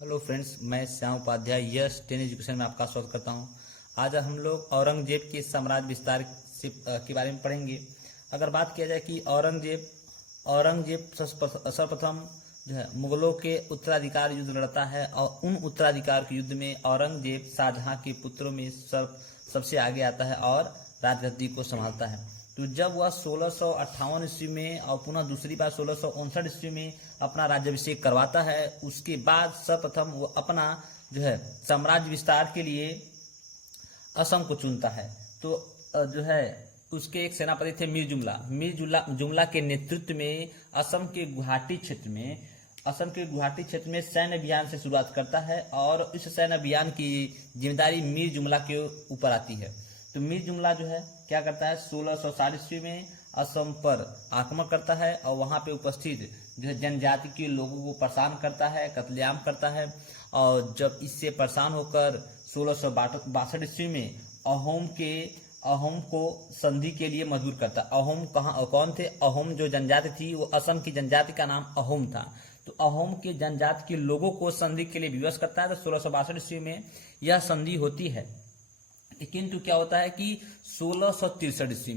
Hello friends, मैं Shyam Upadhyay yes 10 education में आपका स्वागत करता हूं। आज हम लोग औरंगजेब के साम्राज्य विस्तार के बारे में पढ़ेंगे। अगर बात किया जाए कि औरंगजेब सर्वप्रथम जो है मुगलों के उत्तराधिकार युद्ध लड़ता है और उन उत्तराधिकार के युद्ध में औरंगजेब शाहजहां के पुत्रों में सबसे आगे आता है और राजगद्दी को संभालता है। तो जब वह 1658 ईस्वी में और पुनः दूसरी बार 1659 ईस्वी में अपना राज्याभिषेक करवाता है, उसके बाद सर्वप्रथम वो अपना जो है साम्राज्य विस्तार के लिए असम को चुनता है। तो जो है उसके एक सेनापति थे मीर जुमला के नेतृत्व में असम के गुवाहाटी क्षेत्र में सैन्य अभियान से शुरुआत करता है और इस सैन्य अभियान की जिम्मेदारी मीर जुमला के ऊपर आती है। तो मीर जुमला जो है क्या करता है, 1660 ईस्वी में असम पर आक्रमण करता है और वहां पे उपस्थित जो है जनजाति के लोगों को परेशान करता है, कत्लेआम करता है। और जब इससे परेशान होकर 1662 ईस्वी में अहोम को संधि के लिए मजबूर करता। अहोम कौन थे? अहोम जो जनजाति थी वो असम की जनजाति का नाम अहोम था। तो अहोम के जनजाति के लोगों को संधि के लिए विवश करता है। तो 1662 ईस्वी में यह संधि होती है। किंतु क्या होता है कि 1663 ईस्वी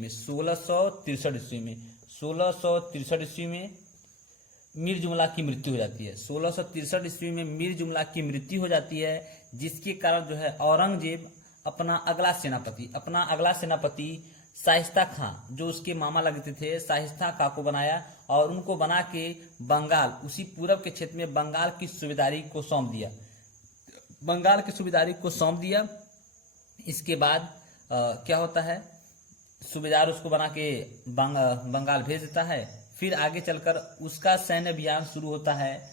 में मीर जुमला की मृत्यु हो जाती है। 1663 ईस्वी में मीर जुमला की मृत्यु हो जाती है, जिसके कारण जो है औरंगजेब अपना अगला सेनापति शाइस्ता खां, जो उसके मामा लगते थे, शाइस्ता खां को बनाया और उनको बना के बंगाल, उसी पूरब के क्षेत्र में बंगाल की सूबेदारी को सौंप दिया। इसके बाद क्या होता है, सूबेदार उसको बना के बंगाल भेज देता है। फिर आगे चलकर उसका सैन्य अभियान शुरू होता है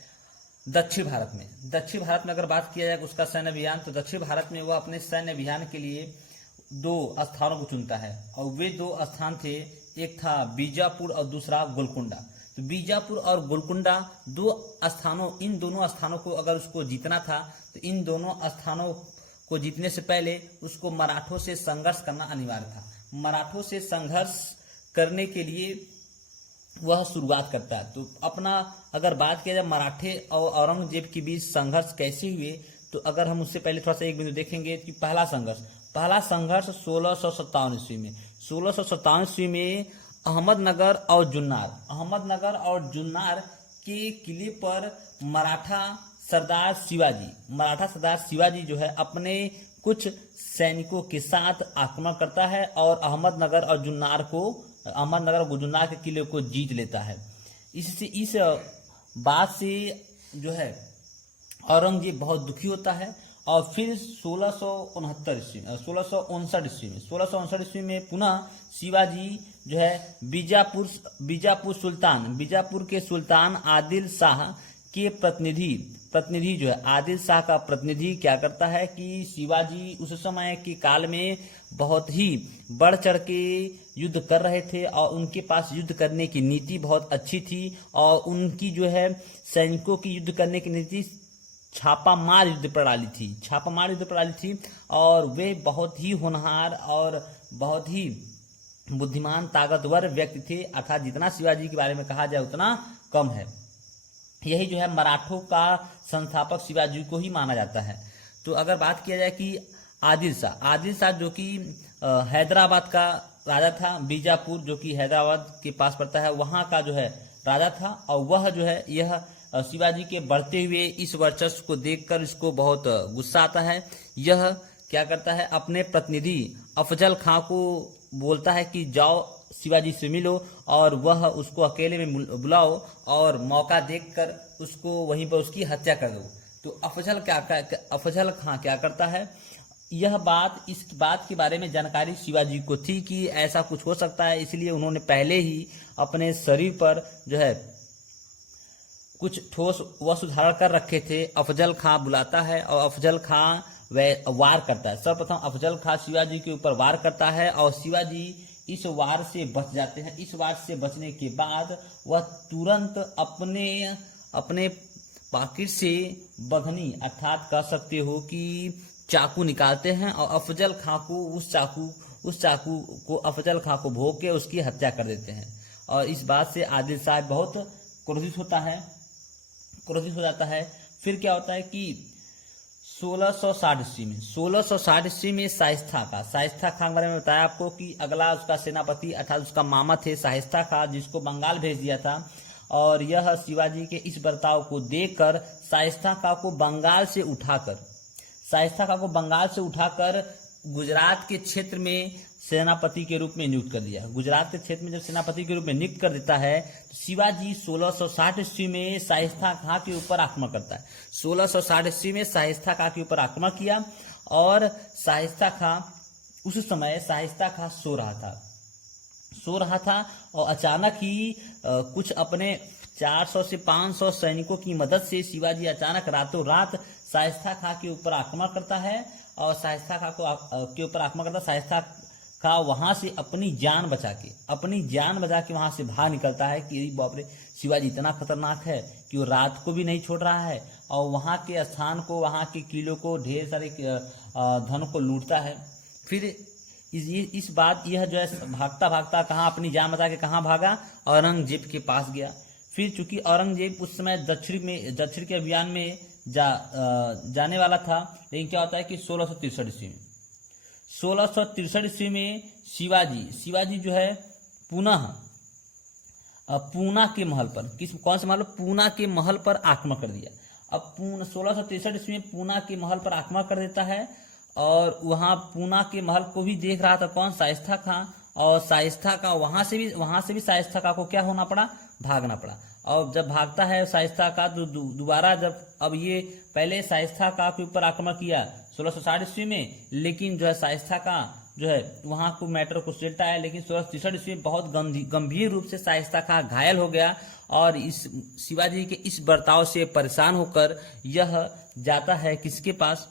दक्षिण भारत में अगर बात किया जाए उसका सैन्य अभियान, तो दक्षिण भारत में वह अपने सैन्य अभियान के लिए 2 स्थानों को चुनता है और वे 2 स्थान थे, एक था बीजापुर और दूसरा गोलकुंडा। तो बीजापुर और गोलकुंडा इन दोनों स्थानों को अगर उसको जीतना था, तो इन दोनों स्थानों को जीतने से पहले उसको मराठों से संघर्ष करना अनिवार्य था। मराठों से संघर्ष करने के लिए वह शुरुआत करता है। तो अपना अगर बात किया जाए मराठे और औरंगजेब के बीच संघर्ष कैसे हुए, तो अगर हम उससे पहले थोड़ा सा एक बिंदु देखेंगे कि पहला संघर्ष 1657 ईस्वी में अहमदनगर और जुन्नार के किले पर मराठा सरदार शिवाजी जो है अपने कुछ सैनिकों के साथ आक्रमण करता है और अहमदनगर और जुन्नार के किले को जीत लेता है। इस बात से जो है औरंगजेब बहुत दुखी होता है और फिर 1659 ईस्वी में पुनः शिवाजी जो है बीजापुर के सुल्तान आदिल शाह के प्रतिनिधि जो है आदिल शाह का प्रतिनिधि क्या करता है कि शिवाजी उस समय के काल में बहुत ही बढ़ चढ़ के युद्ध कर रहे थे और उनके पास युद्ध करने की नीति बहुत अच्छी थी और उनकी जो है सैनिकों की युद्ध करने की नीति छापामार युद्ध प्रणाली थी और वे बहुत ही होनहार और बहुत ही बुद्धिमान ताकतवर व्यक्ति थे। अर्थात जितना शिवाजी के बारे में कहा जाए उतना कम है। यही जो है मराठों का संस्थापक शिवाजी को ही माना जाता है। तो अगर बात किया जाए कि आदिल शाह जो कि हैदराबाद का राजा था, बीजापुर जो कि हैदराबाद के पास पड़ता है, वहां का जो है राजा था और वह जो है यह शिवाजी के बढ़ते हुए इस वर्चस्व को देखकर इसको बहुत गुस्सा आता है। यह क्या करता है, अपने प्रतिनिधि अफजल खां को बोलता है कि जाओ शिवाजी से मिलो और वह उसको अकेले में बुलाओ और मौका देखकर उसको वहीं पर उसकी हत्या कर दो। तो अफजल खां क्या करता है, इस बात के बारे में जानकारी शिवाजी को थी कि ऐसा कुछ हो सकता है, इसलिए उन्होंने पहले ही अपने शरीर पर जो है कुछ ठोस वस्त्र धारण कर रखे थे। अफजल खां बुलाता है और अफजल खां वह वार करता है। सर्वप्रथम अफजल खां शिवाजी के ऊपर वार करता है और शिवाजी इस वार से बच जाते हैं। इस वार से बचने के बाद वह तुरंत अपने पॉकेट से बघनी अर्थात कह सकते हो कि चाकू निकालते हैं और अफजल खां को उस चाकू को अफजल खां को भोग के उसकी हत्या कर देते हैं। और इस बात से आदिल शाह बहुत क्रोधित हो जाता है। फिर क्या होता है कि 1660 ईस्वी में शाइस्ता खां के बारे में बताया आपको कि अगला उसका सेनापति अर्थात उसका मामा थे शाइस्ता खां, जिसको बंगाल भेज दिया था। और यह शिवाजी के इस बर्ताव को देखकर शाइस्ता खां को बंगाल से उठाकर गुजरात के क्षेत्र में सेनापति के रूप में नियुक्त कर दिया। गुजरात के क्षेत्र में जब सेनापति के रूप में नियुक्त कर देता है तो शिवाजी 1660 ईस्वी में शाइस्ता खां के ऊपर आक्रमण करता है। 1660 ईस्वी में शाइस्ता खां के ऊपर आक्रमण किया और उस समय शाइस्ता खां सो रहा था और अचानक ही कुछ अपने 400 से 500 सैनिकों की मदद से शिवाजी अचानक रातों रात शाइस्ता खां के ऊपर आक्रमण करता है और शाइस्ता खां वहां से अपनी जान बचा के वहां से बाहर निकलता है कि बाप रे, शिवाजी इतना खतरनाक है कि वो रात को भी नहीं छोड़ रहा है और वहां के स्थान को, वहां के किलों को, ढेर सारे धन को लूटता है। फिर इस बात यह जो है भागता कहाँ अपनी जान बचा के कहाँ भागा, औरंगजेब के पास गया। फिर चूंकि औरंगजेब उस समय दक्षिण के अभियान में जाने वाला था, लेकिन क्या होता है कि 1663 ईस्वी में शिवाजी जो है पूना के महल पर, कौन से महल, पूना के महल पर आक्रमण कर दिया। अब 1663 ईस्वी में पूना के महल पर आक्रमण कर देता है और वहां पूना के महल को भी देख रहा था कौन, शाइस्ता खां। और शाइस्ता खां वहां से भी शाइस्ता खां को क्या होना पड़ा, भागना पड़ा। और जब भागता है शाइस्ता खां तो दोबारा अब ये पहले शाइस्ता खां के ऊपर आक्रमण किया 1660 ईस्वी में, लेकिन जो है शाइस्ता खां जो है वहां को मैटर को सुलझाता है, लेकिन 1663 ईस्वी में बहुत गंभीर रूप से शाइस्ता खां घायल हो गया और इस शिवाजी के इस बर्ताव से परेशान होकर यह जाता है किसके पास,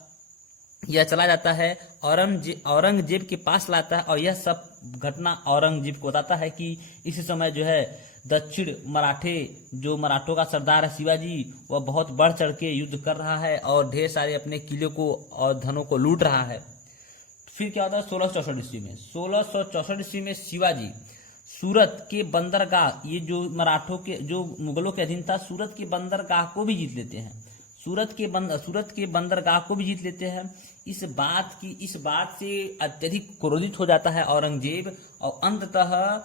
यह चला जाता है औरंगजेब के पास लाता है। और यह सब घटना औरंगजेब को बताता है कि इस समय जो है दक्षिण मराठों का सरदार है शिवाजी, वह बहुत बढ़ चढ़ के युद्ध कर रहा है और ढेर सारे अपने किलों को और धनों को लूट रहा है। फिर क्या होता है 1664 ईस्वी में शिवाजी सूरत के बंदरगाह, ये जो मुगलों के अधीन था, सूरत के बंदरगाह को भी जीत लेते हैं। सूरत के बंदरगाह को भी जीत लेते हैं। इस बात से अत्यधिक क्रोधित हो जाता है औरंगजेब और अंततः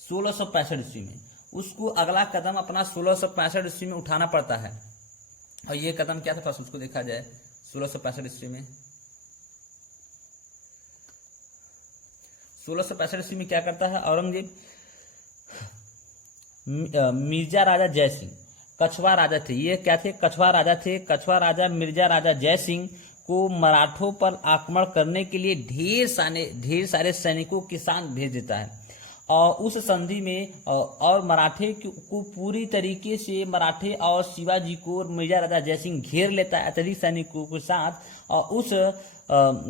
1665 ईस्वी में उसको अगला कदम अपना 1665 ईस्वी में उठाना पड़ता है। और ये कदम क्या था, फर्स्ट उसको देखा जाए। 1665 ईस्वी में क्या करता है औरंगजेब, मिर्जा राजा जय सिंह, कछवा राजा थे, ये क्या थे, कछवा राजा मिर्जा राजा जय सिंह को मराठों पर आक्रमण करने के लिए ढेर सारे सैनिकों के साथ भेज देता है। और उस संधि में और मराठे को पूरी तरीके से मराठे और शिवाजी को मिर्जा राजा जय सिंह घेर लेता है अत्यधिक सैनिकों के साथ। और उस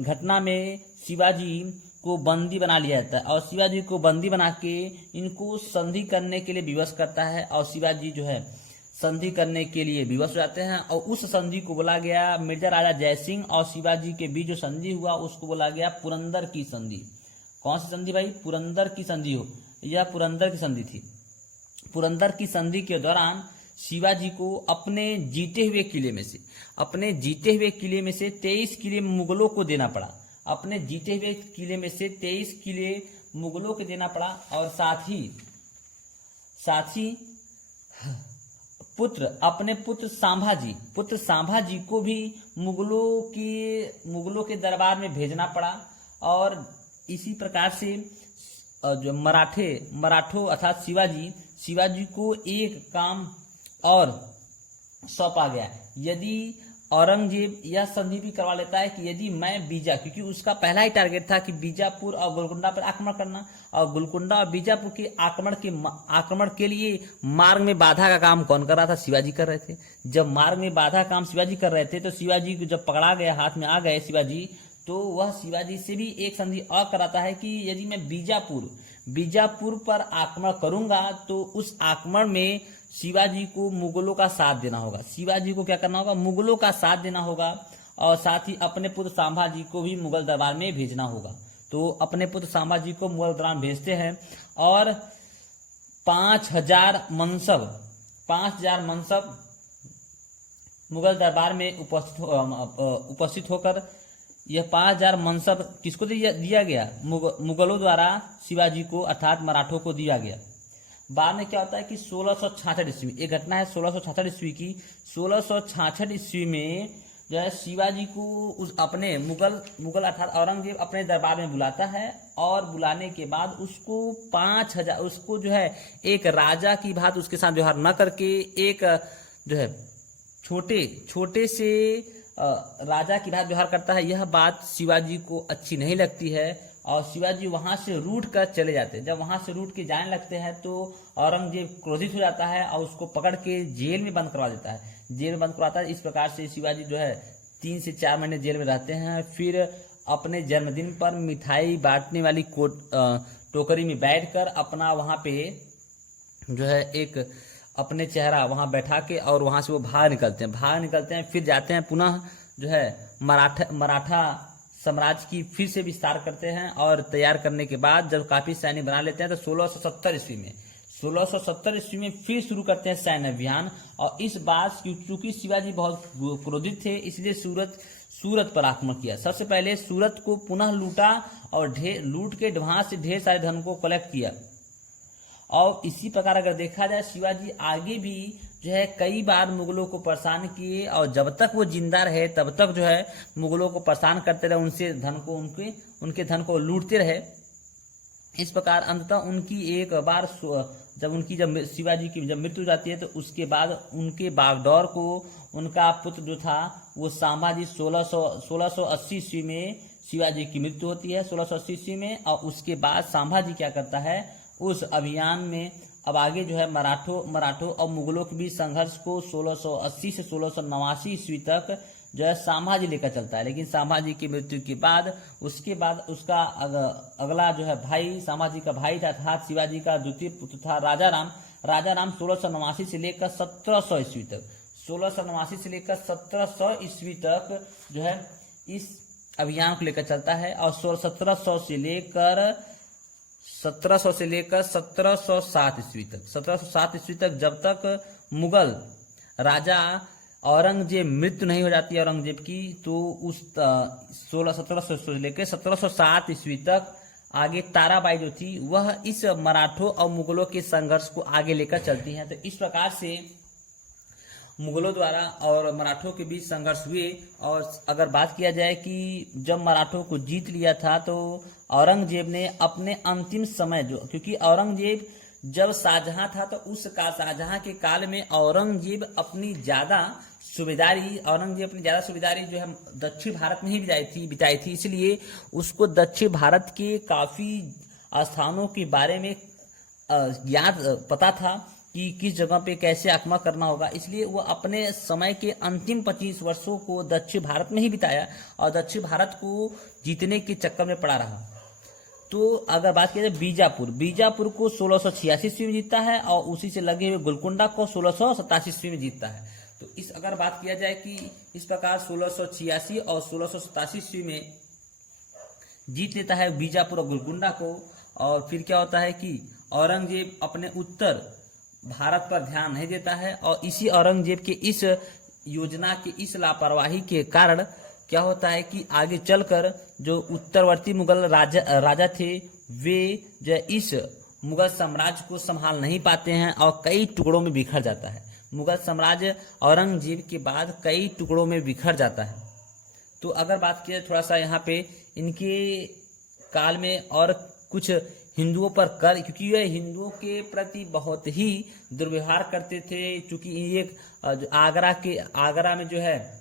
घटना में शिवाजी को बंदी बना लिया जाता है और शिवाजी को बंदी बना के इनको संधि करने के लिए विवश करता है। और शिवाजी जो है संधि करने के लिए विवश हो जाते हैं और उस संधि को बोला गया, मिर्जा राजा जय सिंह और शिवाजी के बीच जो संधि हुआ उसको बोला गया पुरंदर की संधि। कौन सी संधि भाई, पुरंदर की संधि हो, यह पुरंदर की संधि थी। पुरंदर की संधि के दौरान शिवाजी को अपने जीते हुए किले में से 23 किले मुगलों को देना पड़ा। अपने जीते हुए किले में से 23 किले मुगलों को देना पड़ा और साथ ही अपने पुत्र सांभाजी को भी मुगलों के दरबार में भेजना पड़ा। और इसी प्रकार से जो मराठों अर्थात शिवाजी को एक काम और सौंपा गया। यदि औरंगजेब यह संधि भी करवा लेता है कि यदि मैं क्योंकि उसका पहला ही टारगेट था कि बीजापुर और गोलकुंडा पर आक्रमण करना, और गोलकुंडा और बीजापुर के आक्रमण के लिए मार्ग में बाधा का काम कौन कर रहा था, शिवाजी कर रहे थे। जब मार्ग में बाधा काम शिवाजी कर रहे थे तो शिवाजी को जब पकड़ा गया, हाथ में आ गए शिवाजी, तो वह शिवाजी से भी एक संधि और कराता है कि यदि मैं बीजापुर पर आक्रमण करूंगा तो उस आक्रमण में शिवाजी को मुगलों का साथ देना होगा। शिवाजी को क्या करना होगा, मुगलों का साथ देना होगा और साथ ही अपने पुत्र सांभाजी को भी मुगल दरबार में भेजना होगा। तो अपने पुत्र सांभाजी को मुगल दरबार में भेजते हैं और 5000 मनसब मुगल दरबार में उपस्थित होकर यह 5000 मनसब किसको दिया गया? मुगलों द्वारा शिवाजी को अर्थात मराठों को दिया गया। बाद में क्या होता है कि 1666 ईस्वी, एक घटना है 1666 ईस्वी की। 1666 ईस्वी में जो है शिवाजी को अपने मुगल अर्थात औरंगजेब अपने दरबार में बुलाता है, और बुलाने के बाद उसको 5000 उसको जो है एक राजा की बात उसके साथ व्यवहार न करके एक जो है छोटे से राजा की बात व्यवहार करता है। यह बात शिवाजी को अच्छी नहीं लगती है और शिवाजी वहां से रूठ कर चले जाते हैं। जब वहां से रूठ के जाने लगते हैं तो औरंगजेब क्रोधित हो जाता है और उसको पकड़ के जेल में बंद करवा देता है। जेल में बंद करवाता है। इस प्रकार से शिवाजी जो है 3 से 4 महीने जेल में रहते हैं। फिर अपने जन्मदिन पर मिठाई बांटने वाली टोकरी में बैठकर अपना वहां पे जो है एक अपने चेहरा वहां बैठा के और वहां से वो भाग निकलते हैं। फिर जाते हैं पुनः जो है मराठा साम्राज्य की फिर से विस्तार करते हैं, और तैयार करने के बाद जब काफी सैन्य बना लेते हैं तो 1670 ईस्वी में फिर शुरू करते हैं सैन्य अभियान। और इस बार चूंकि शिवाजी बहुत क्रोधित थे, इसलिए सूरत पर आक्रमण किया। सबसे पहले सूरत को पुनः लूटा और लूट के वहां से ढेर सारे धन को कलेक्ट किया। और इसी प्रकार अगर देखा जाए शिवाजी आगे भी जो है कई बार मुगलों को परेशान किए, और जब तक वो जिंदा रहे तब तक जो है मुगलों को परेशान करते रहे, उनसे धन को उनके धन को लूटते रहे। इस प्रकार अंततः उनकी एक बार जब शिवाजी की जब मृत्यु हो जाती है तो उसके बाद उनके बागडोर को उनका पुत्र जो था वो संभाजी 1680 ईस्वी में शिवाजी की मृत्यु होती है 1680 ईस्वी में। और उसके बाद संभाजी क्या करता है, उस अभियान में अब आगे जो है मराठों और मुगलों के बीच संघर्ष को 1680 से 1689 ईस्वी तक जो है संभाजी लेकर चलता है। लेकिन संभाजी की मृत्यु के बाद उसके बाद उसका अगला जो है भाई, संभाजी का भाई था शिवाजी का द्वितीय पुत्र था राजाराम 1689 से लेकर 1700 ईस्वी तक 1689 से लेकर 1700 ईस्वी तक जो है इस अभियान को लेकर चलता है। और 1700 से लेकर 1707 ईस्वी तक जब तक मुगल राजा औरंगजेब मृत्यु नहीं हो जाती औरंगजेब की, तो उस 1700 से लेकर 1707 ईस्वी तक आगे ताराबाई जो थी वह इस मराठों और मुगलों के संघर्ष को आगे लेकर चलती हैं। तो इस प्रकार से मुगलों द्वारा और मराठों के बीच संघर्ष हुए। और अगर बात किया जाए कि जब मराठों को जीत लिया था तो औरंगजेब ने अपने अंतिम समय क्योंकि औरंगजेब जब शाहजहां था तो शाहजहां के काल में औरंगजेब अपनी ज्यादा सुबेदारी जो है दक्षिण भारत में ही बिताई थी। इसलिए उसको दक्षिण भारत के काफी स्थानों के बारे में पता था कि किस जगह पे कैसे आक्रमण करना होगा। इसलिए वो अपने समय के अंतिम 25 वर्षों को दक्षिण भारत में ही बिताया और दक्षिण भारत को जीतने के चक्कर में पड़ा रहा। तो अगर बात किया जाए बीजापुर को 1686 ईस्वी में जीतता है और उसी से लगे हुए गोलकुंडा को 1687 ईस्वी में जीतता है। तो इस अगर बात किया जाए कि इस प्रकार 1686 और 1687 ईस्वी में जीत लेता है बीजापुर और गोलकुंडा को। और फिर क्या होता है कि औरंगजेब अपने उत्तर भारत पर ध्यान नहीं देता है और इसी औरंगजेब के इस योजना के इस लापरवाही के कारण क्या होता है कि आगे चलकर जो उत्तरवर्ती मुगल राजा थे वे जो इस मुगल साम्राज्य को संभाल नहीं पाते हैं और कई टुकड़ों में बिखर जाता है। मुगल साम्राज्य औरंगजेब के बाद कई टुकड़ों में बिखर जाता है। तो अगर बात की जाए थोड़ा सा यहाँ पे इनके काल में और कुछ हिंदुओं पर कर, क्योंकि वे हिंदुओं के प्रति बहुत ही दुर्व्यवहार करते थे। क्योंकि एक आगरा में जो है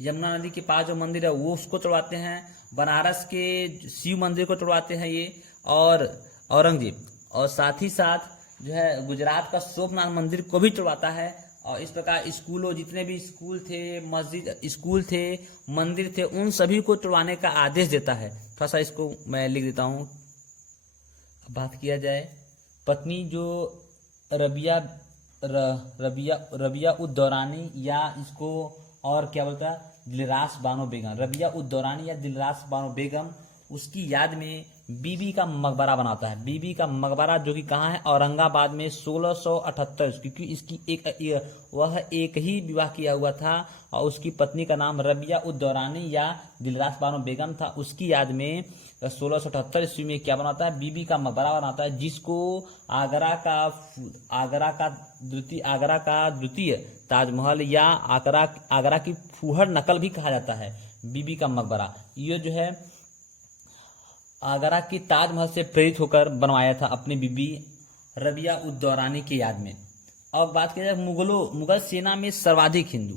यमुना नदी के पास जो मंदिर है वो उसको तोड़वाते हैं, बनारस के शिव मंदिर को तोड़वाते हैं ये और औरंगजेब, और साथ ही साथ जो है गुजरात का सोमनाथ मंदिर को भी तोड़वाता है। और इस प्रकार जितने भी स्कूल थे मंदिर थे उन सभी को तोड़वाने का आदेश देता है। थोड़ा सा इसको मैं लिख देता हूँ। बात किया जाए पत्नी जो रबिया उद दौरानी या इसको और क्या बोलता है दिलरास बानो बेगम, रबिया उद दौरानी या दिलरास बानो बेगम, उसकी याद में बीबी का मकबरा बनाता है। बीबी का मकबरा जो कि कहाँ है, औरंगाबाद में 1678, क्योंकि इसकी वह एक ही विवाह किया हुआ था और उसकी पत्नी का नाम रबिया उद दौरानी या दिलरास बानो बेगम था। उसकी याद में 1678 ईस्वी में क्या बनाता है, बीबी का मकबरा बनाता है, जिसको आगरा का द्वितीय ताजमहल या आगरा की फूहड़ नकल भी कहा जाता है। बीबी का मकबरा ये जो है आगरा की ताजमहल से प्रेरित होकर बनवाया था अपनी बीबी रबिया उद दौरानी की याद में। अब बात किया जाए मुगल सेना में सर्वाधिक हिंदू,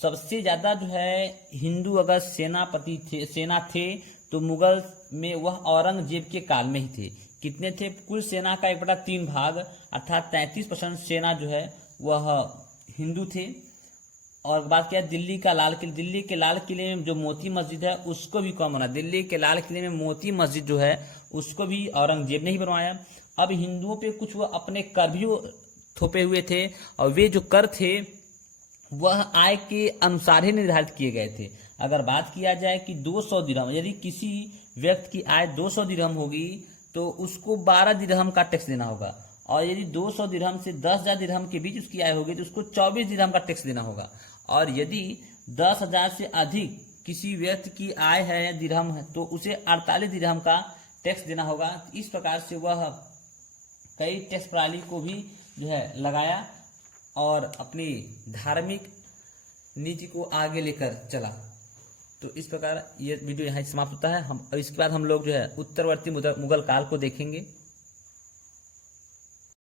सबसे ज्यादा जो है हिंदू अगर सेना थे तो मुगल में वह औरंगजेब के काल में ही थे। कितने थे, कुल सेना का 1/3 भाग अर्थात 33% सेना जो है वह हिंदू थे। और बात किया दिल्ली के लाल किले में जो मोती मस्जिद है उसको भी कौन बना, दिल्ली के लाल किले में मोती मस्जिद जो है उसको भी औरंगजेब ने ही बनवाया। अब हिंदुओं पे कुछ वो अपने कर भी थोपे हुए थे और वे जो कर थे वह आय के अनुसार ही निर्धारित किए गए थे। अगर बात किया जाए कि 200 दिरहम, यदि किसी व्यक्ति की आय 200 दिरहम होगी तो उसको 12 दिरहम का टैक्स देना होगा, और यदि 200 दिरहम से 10,000 दिरहम के बीच उसकी आय होगी तो उसको 24 दिरहम का टैक्स देना होगा। और यदि 10,000 से अधिक किसी व्यक्ति की आय है या दिरहम है तो उसे 48 दिरहम का टैक्स देना होगा। इस प्रकार से वह कई टैक्स प्रणाली को भी जो है लगाया और अपनी धार्मिक नीति को आगे लेकर चला। तो इस प्रकार ये वीडियो यहाँ समाप्त होता है। हम इसके बाद हम लोग जो है उत्तरवर्ती मुगल काल को देखेंगे।